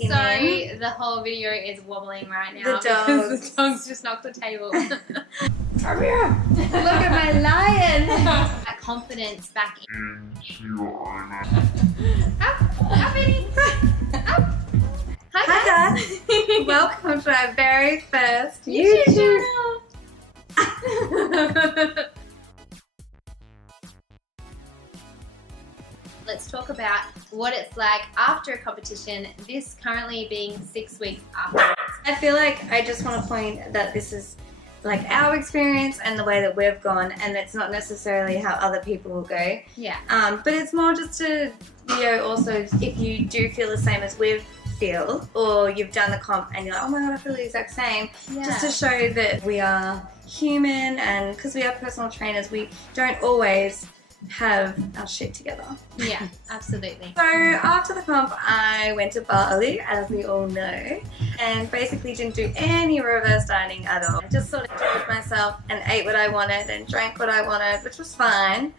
in. Sorry, the whole video is wobbling right now The dogs. because the dogs just knocked the table. Come here. Look at my lion. That confidence back in. Up, Eddie. Up. Hi guys. Welcome to our very first YouTube YouTube. channel. Let's talk about what it's like after a competition, this currently being 6 weeks afterwards. I feel like I just want to point that this is like our experience and the way that we've gone, and it's not necessarily how other people will go. Yeah. But it's more just a video also if you do feel the same as we feel, or you've done the comp and you're like, oh my god, I feel the exact same. Yeah. Just to show that we are human, and because we are personal trainers, we don't always have our shit together. Yeah, absolutely. So after the comp, I went to Bali, as we all know, and basically didn't do any reverse dieting at all. I just sort of enjoyed myself and ate what I wanted and drank what I wanted, which was fine.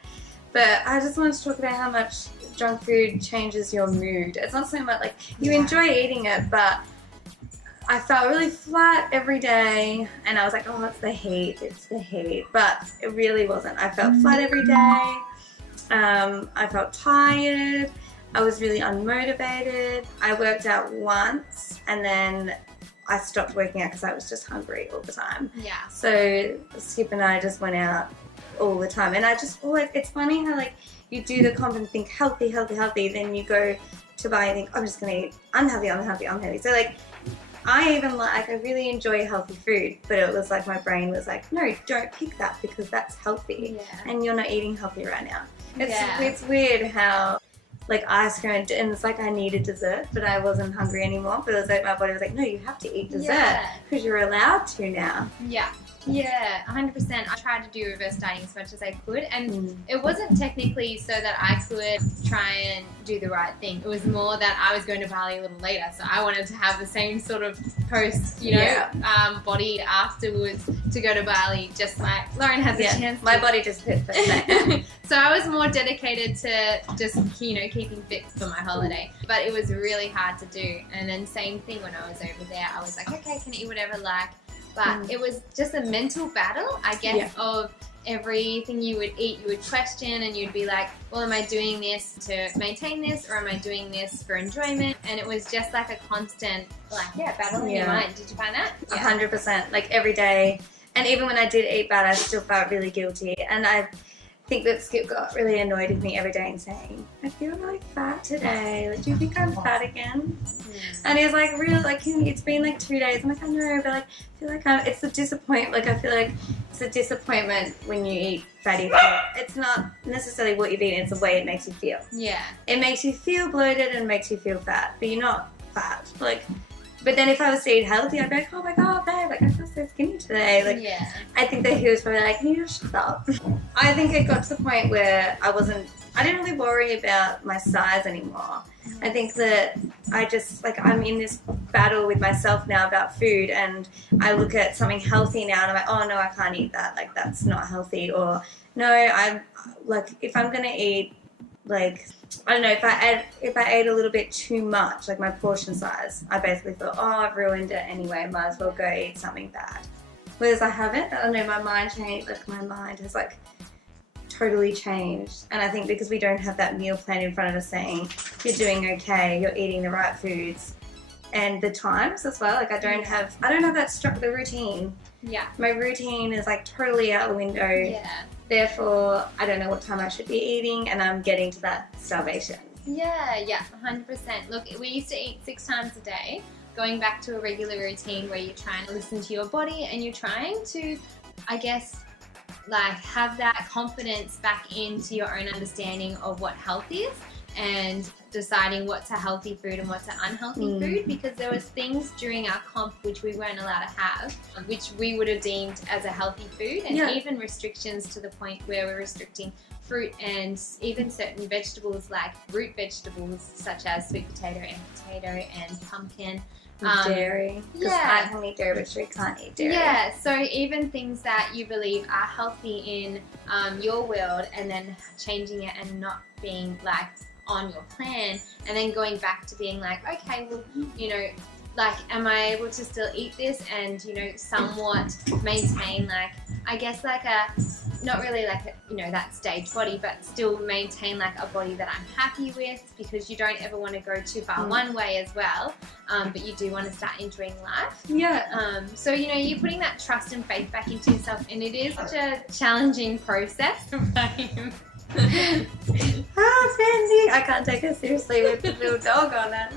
But I just wanted to talk about how much junk food changes your mood. It's not so much like you enjoy eating it, but I felt really flat every day, and I was like, oh, it's the heat, but it really wasn't. I felt flat every day. I felt tired. I was really unmotivated. I worked out once, and then I stopped working out because I was just hungry all the time. Yeah. So Skip and I just went out all the time, and I just always, it's funny how like you do the comp and think healthy, then you go to buy and think, I'm just gonna eat unhealthy. So like I really enjoy healthy food, but it was like my brain was like, no, don't pick that because that's healthy, and you're not eating healthy right now. It's weird how like ice cream, and it's like I needed dessert, but I wasn't hungry anymore. But it was like my body was like, no, you have to eat dessert because you're allowed to now. Yeah, 100%. I tried to do reverse dieting as much as I could, and it wasn't technically so that I could try and do the right thing. It was more that I was going to Bali a little later, so I wanted to have the same sort of post, body afterwards to go to Bali, just like Lauren had the chance. My body just hit for a second. So I was more dedicated to just, keeping fit for my holiday. But it was really hard to do. And then same thing when I was over there, I was like, okay, I can eat whatever I like. But it was just a mental battle, I guess, of everything you would eat, you would question, and you'd be like, well, am I doing this to maintain this, or am I doing this for enjoyment? And it was just like a constant, battle in your mind. Did you find that? 100%, like every day. And even when I did eat bad, I still felt really guilty. And I think that Skip got really annoyed with me every day and saying, I feel really fat today. Like, do you think I'm fat again? And he's like, really, like, it's been like 2 days. I'm like, I know, but like, I feel like it's a disappointment. Like, I feel like it's a disappointment when you eat fatty food. It's not necessarily what you've eaten, it's the way it makes you feel. Yeah. It makes you feel bloated and makes you feel fat, but you're not fat. Like, but then if I was to eat healthy, I'd be like, oh my god, babe, like I feel so skinny today. Like, I think that he was probably like, can you just shut up? I think it got to the point where I didn't really worry about my size anymore. I think that I'm in this battle with myself now about food, and I look at something healthy now and I'm like, oh no, I can't eat that. Like, that's not healthy. Or no, I'm like, if I'm gonna eat, like, I don't know, if I ate a little bit too much, like my portion size, I basically thought, oh, I've ruined it anyway, might as well go eat something bad. Whereas I haven't. I don't know, my mind changed, like my mind has like totally changed. And I think because we don't have that meal plan in front of us saying, you're doing okay, you're eating the right foods, and the times as well, like I don't have the routine. Yeah. My routine is like totally out the window. Yeah. Therefore, I don't know what time I should be eating, and I'm getting to that starvation. Yeah, 100%. Look, we used to eat 6 times a day, going back to a regular routine where you're trying to listen to your body and you're trying to, I guess, like have that confidence back into your own understanding of what health is, and deciding what's a healthy food and what's an unhealthy food, because there was things during our comp which we weren't allowed to have, which we would have deemed as a healthy food, and even restrictions to the point where we're restricting fruit and even certain vegetables like root vegetables such as sweet potato and pumpkin. Dairy, because I can eat dairy, but she can't eat dairy. Yeah, so even things that you believe are healthy in your world, and then changing it and not being like on your plan, and then going back to being like, okay, well, you know, like, am I able to still eat this and, you know, somewhat maintain, like, I guess, like a, not really like a, you know, that stage body, but still maintain like a body that I'm happy with, because you don't ever want to go too far one way as well, but you do want to start enjoying life. Yeah. So, you know, you're putting that trust and faith back into yourself, and it is such a challenging process. Fancy! I can't take her seriously with the little dog on it.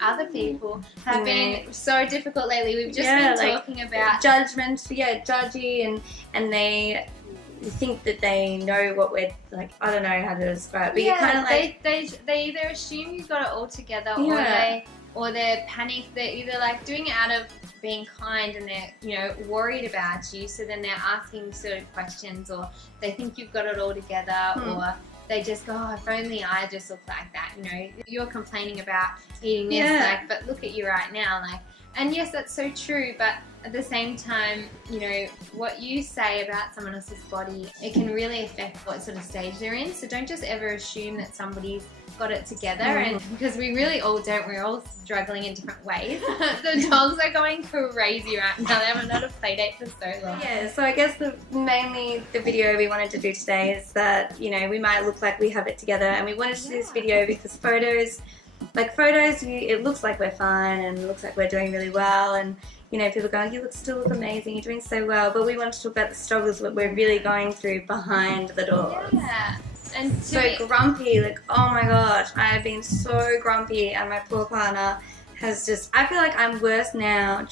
Other people have been so difficult lately. We've just been talking about judgment, judgy, and they think that they know what we're like. I don't know how to describe it, but you kind of like they either assume you've got it all together, or they're panicked. They're either like doing it out of being kind, and they're, you know, worried about you, so then they're asking certain questions, or they think you've got it all together, or they just go, oh, if only I just look like that. You know, you're complaining about eating this, like, but look at you right now, like. And yes, that's so true, but at the same time, you know, what you say about someone else's body, it can really affect what sort of stage they're in. So don't just ever assume that somebody's got it together, and because we really all don't. We're all struggling in different ways. The dogs are going crazy right now. They haven't had a play date for so long. Yeah, so I guess mainly the video we wanted to do today is that, you know, we might look like we have it together, and we wanted to do this video because photos, it looks like we're fine and it looks like we're doing really well, and, you know, people going, you still look amazing, you're doing so well, but we want to talk about the struggles that we're really going through behind the doors. Yeah. And so grumpy, like, oh my gosh, I have been so grumpy, and my poor partner has just, I feel like I'm worse now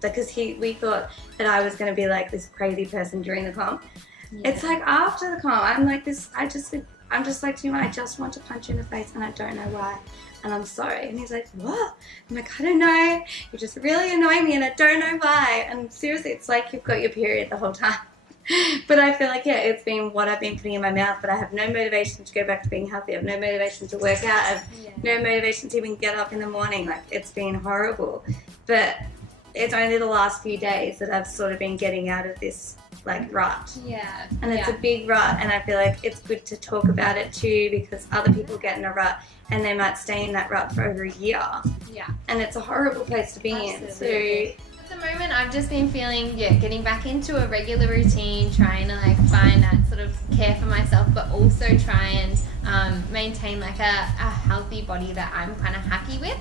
because we thought that I was going to be like this crazy person during the comp. Yeah. It's like after the comp, I'm like this, I'm just like, to him, I just want to punch you in the face and I don't know why. And I'm sorry. And he's like, what? I'm like, I don't know. You're just really annoying me and I don't know why. And seriously, it's like you've got your period the whole time. But I feel like, it's been what I've been putting in my mouth, but I have no motivation to go back to being healthy. I have no motivation to work out. I have no motivation to even get up in the morning. Like, it's been horrible. But it's only the last few days that I've sort of been getting out of this, like, rut. Yeah. And it's a big rut, and I feel like it's good to talk about it too, because other people get in a rut and they might stay in that rut for over a year. Yeah. And it's a horrible place to be in. So at the moment, I've just been feeling, getting back into a regular routine, trying to like find that sort of care for myself, but also try and maintain like a healthy body that I'm kind of happy with.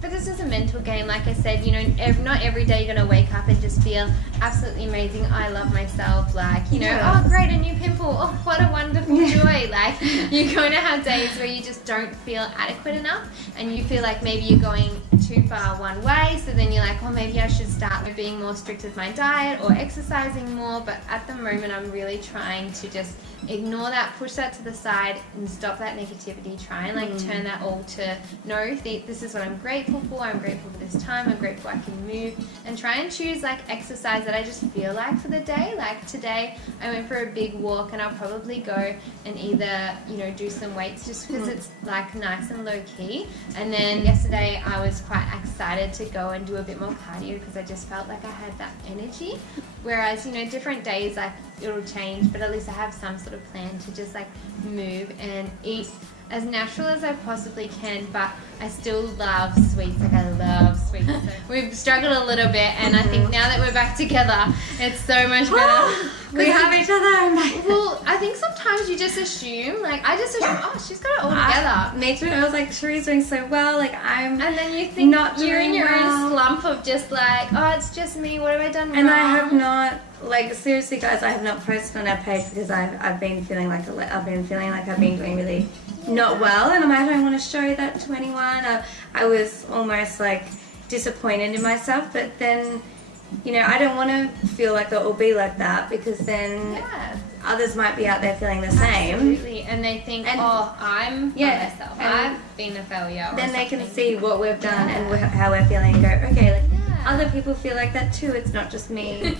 But this is a mental game, like I said, you know, not every day you're going to wake up and just feel absolutely amazing, I love myself, like, you know, oh great, a new pimple, oh what a wonderful joy. Like, you're going to have days where you just don't feel adequate enough, and you feel like maybe you're going too far one way, so then you're like, oh, maybe I should start with being more strict with my diet or exercising more. But at the moment, I'm really trying to just ignore that, push that to the side, and stop that negativity. Try and like turn that all to, no, this is what I'm grateful for. I'm grateful for this time. I'm grateful I can move, and try and choose like exercise that I just feel like for the day. Like today, I went for a big walk, and I'll probably go and either, you know, do some weights just because it's like nice and low key. And then yesterday, I was quite excited to go and do a bit more cardio because I just felt like I had that energy. Whereas, you know, different days, like, it'll change, but at least I have some sort of plan to just like move and eat as natural as I possibly can, but I still love sweets. Like, I love sweets. So we've struggled a little bit, and I think now that we're back together, it's so much better. We have each other. Well, I think sometimes you just assume, like, I just assume, oh, she's got it all together. Me too. I was like, Cherie's doing so well. Like, and then you think not you're in your well. own slump of just like, oh, it's just me. What have I done wrong? And I have not. Like, seriously, guys, I have not posted on our page because I've been feeling like I've been doing really not well, and I don't want to show that to anyone. I was almost like disappointed in myself, but then, you know, I don't want to feel like it will be like that, because then others might be out there feeling the same. Absolutely, and they think, oh, I'm by myself. I've been a failure. Then they can see what we've done and how we're feeling, and go, okay, like, other people feel like that too. It's not just me.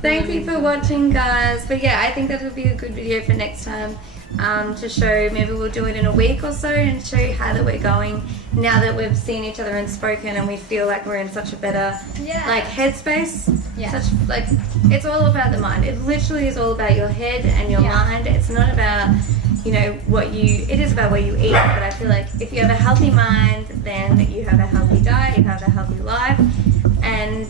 Thank you for watching, guys. But yeah, I think that would be a good video for next time. to show, maybe we'll do it in a week or so and show you how that we're going now that we've seen each other and spoken, and we feel like we're in such a better like headspace. Such like, it's all about the mind. It literally is all about your head and your mind. It's not about, you know, it is about what you eat, but I feel like if you have a healthy mind, then you have a healthy diet, you have a healthy life, and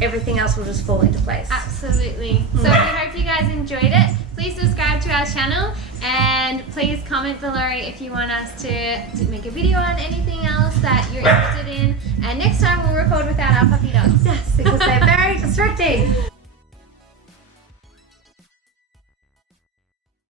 everything else will just fall into place. Absolutely. So we hope you guys enjoyed it. Please subscribe to our channel, and please comment below if you want us to make a video on anything else that you're interested in. And next time we'll record without our puppy dogs.